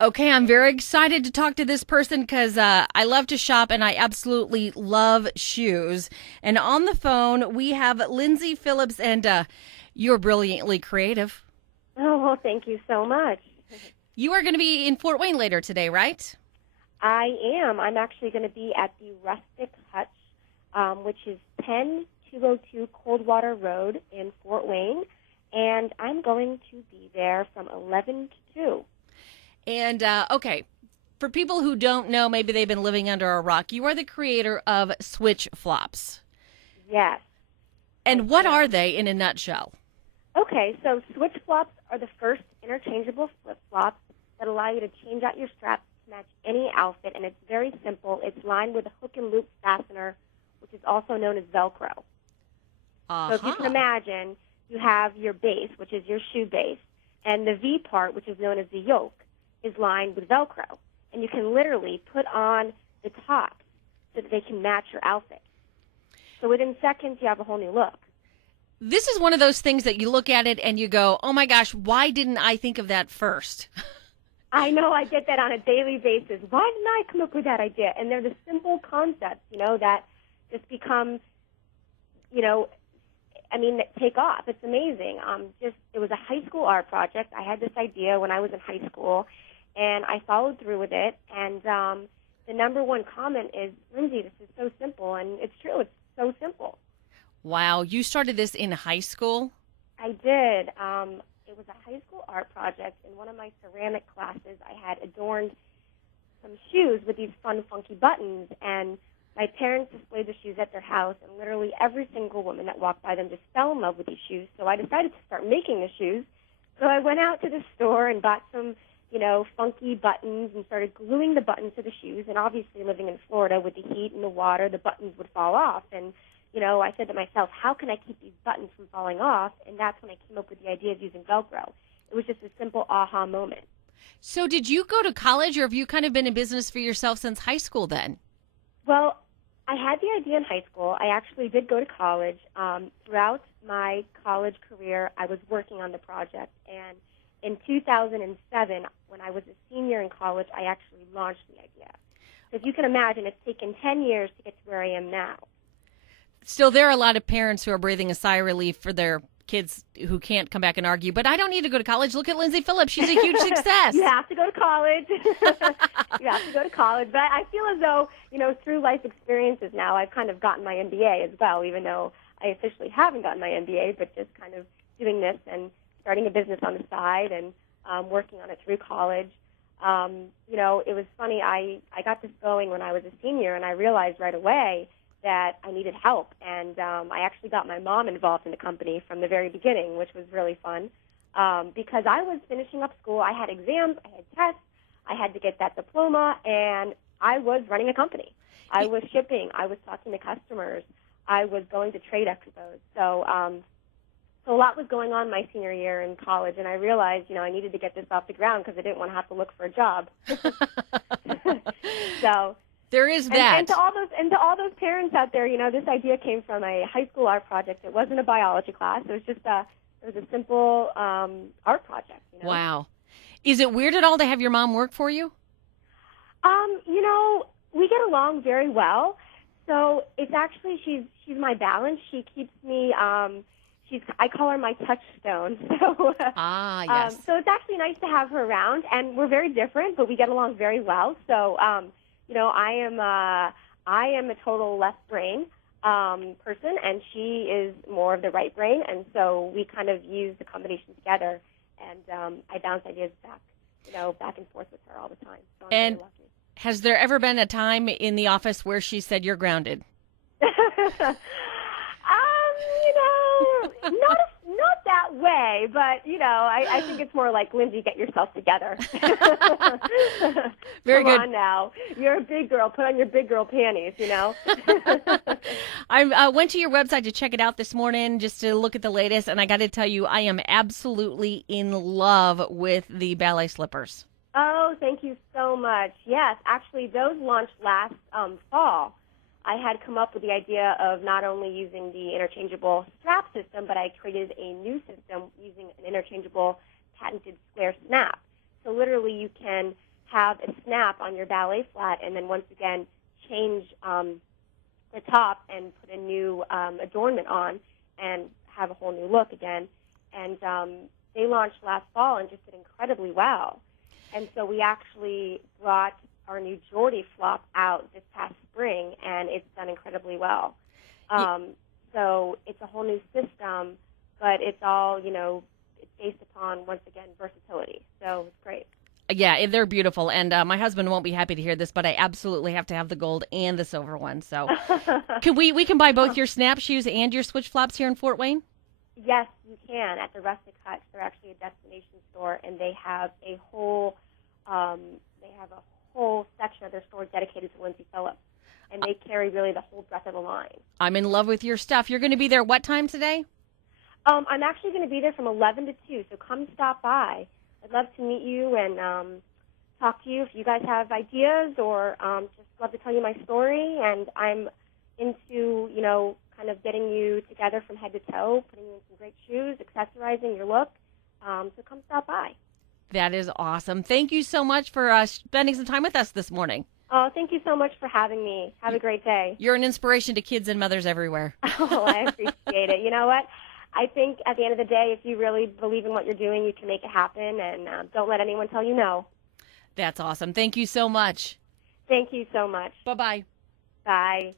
Okay, I'm very excited to talk to this person because I love to shop and I absolutely love shoes. And on the phone, we have Lindsay Phillips, and you're brilliantly creative. Oh, well, thank you so much. You are going to be in Fort Wayne later today, right? I am. I'm actually going to be at the Rustic Hutch, which is 10202 Coldwater Road in Fort Wayne, and I'm going to be there from 11 to 2. And, okay, for people who don't know, maybe they've been living under a rock, you are the creator of Switch Flops. Yes. And what are they in a nutshell? Okay, so switch flops are the first interchangeable flip-flops that allow you to change out your straps to match any outfit, and it's very simple. It's lined with a hook and loop fastener, which is also known as Velcro. Uh-huh. So if you can imagine, you have your base, which is your shoe base, and the V part, which is known as the yoke, is lined with Velcro. And you can literally put on the tops so that they can match your outfit. So within seconds, you have a whole new look. This is one of those things that you look at it and you go, oh my gosh, why didn't I think of that first? I know, I get that on a daily basis. Why didn't I come up with that idea? And they're the simple concepts, that just become, that take off. It's amazing. It was a high school art project. I had this idea when I was in high school, and I followed through with it. And the number one comment is, Lindsay, this is so simple. And it's true. It's so simple. Wow, you started this in high school? I did. It was a high school art project. In one of my ceramic classes, I had adorned some shoes with these fun, funky buttons, and my parents displayed the shoes at their house, and literally every single woman that walked by them just fell in love with these shoes. So I decided to start making the shoes. So I went out to the store and bought some, funky buttons and started gluing the buttons to the shoes. And obviously, living in Florida with the heat and the water, the buttons would fall off. And I said to myself, how can I keep these buttons from falling off? And that's when I came up with the idea of using Velcro. It was just a simple aha moment. So did you go to college, or have you kind of been in business for yourself since high school then? Well, I had the idea in high school. I actually did go to college. Throughout my college career, I was working on the project. And in 2007, when I was a senior in college, I actually launched the idea. So if you can imagine, it's taken 10 years to get to where I am now. Still, there are a lot of parents who are breathing a sigh of relief for their kids who can't come back and argue, but I don't need to go to college. Look at Lindsay Phillips. She's a huge success. You have to go to college. You have to go to college. But I feel as though, through life experiences now, I've kind of gotten my MBA as well, even though I officially haven't gotten my MBA, but just kind of doing this and starting a business on the side and working on it through college. It was funny. I got this going when I was a senior, and I realized right away that I needed help, and I actually got my mom involved in the company from the very beginning, which was really fun, because I was finishing up school. I had exams, I had tests, I had to get that diploma, and I was running a company. I was shipping, I was talking to customers, I was going to trade expos. So a lot was going on my senior year in college, and I realized, I needed to get this off the ground because I didn't want to have to look for a job. So there is that. And to all those parents out there, this idea came from a high school art project. It wasn't a biology class. It was just a simple art project. Wow. Is it weird at all to have your mom work for you? We get along very well. So it's actually she's my balance. She keeps me. I call her my touchstone. So yes. So it's actually nice to have her around, and we're very different, but we get along very well. So I am a total left brain person, and she is more of the right brain, and so we kind of use the combination together, and I bounce ideas back and forth with her all the time. So I'm very lucky. Has there ever been a time in the office where she said you're grounded? Not that way, but, I think it's more like, Lindsay, get yourself together. Very good. Come on now. You're a big girl. Put on your big girl panties, I went to your website to check it out this morning just to look at the latest, and I got to tell you, I am absolutely in love with the ballet slippers. Oh, thank you so much. Yes, actually, those launched last fall. I had come up with the idea of not only using the interchangeable strap system, but I created a new system using an interchangeable patented square snap. So literally you can have a snap on your ballet flat and then once again change the top and put a new adornment on and have a whole new look again. And they launched last fall and just did incredibly well. And so we actually brought our new Jordy flop out this past spring, and it's done incredibly well. So it's a whole new system, but it's all, it's based upon, once again, versatility. So it's great. Yeah, they're beautiful, and my husband won't be happy to hear this, but I absolutely have to have the gold and the silver one. So, we can buy both your snap shoes and your switch flops here in Fort Wayne? Yes, you can at the Rustic Hut. They're actually a destination store, and they have a whole section of their store dedicated to Lindsay Phillips, and they carry really the whole breadth of the line. I'm in love with your stuff. You're going to be there what time today? I'm actually going to be there from 11 to 2, so come stop by. I'd love to meet you and talk to you if you guys have ideas or just love to tell you my story. And I'm into, kind of getting you together from head to toe, putting you in some great shoes, accessorizing your look. So come stop by. That is awesome. Thank you so much for spending some time with us this morning. Oh, thank you so much for having me. Have a great day. You're an inspiration to kids and mothers everywhere. Oh, I appreciate it. You know what? I think at the end of the day, if you really believe in what you're doing, you can make it happen, and don't let anyone tell you no. That's awesome. Thank you so much. Thank you so much. Bye-bye. Bye.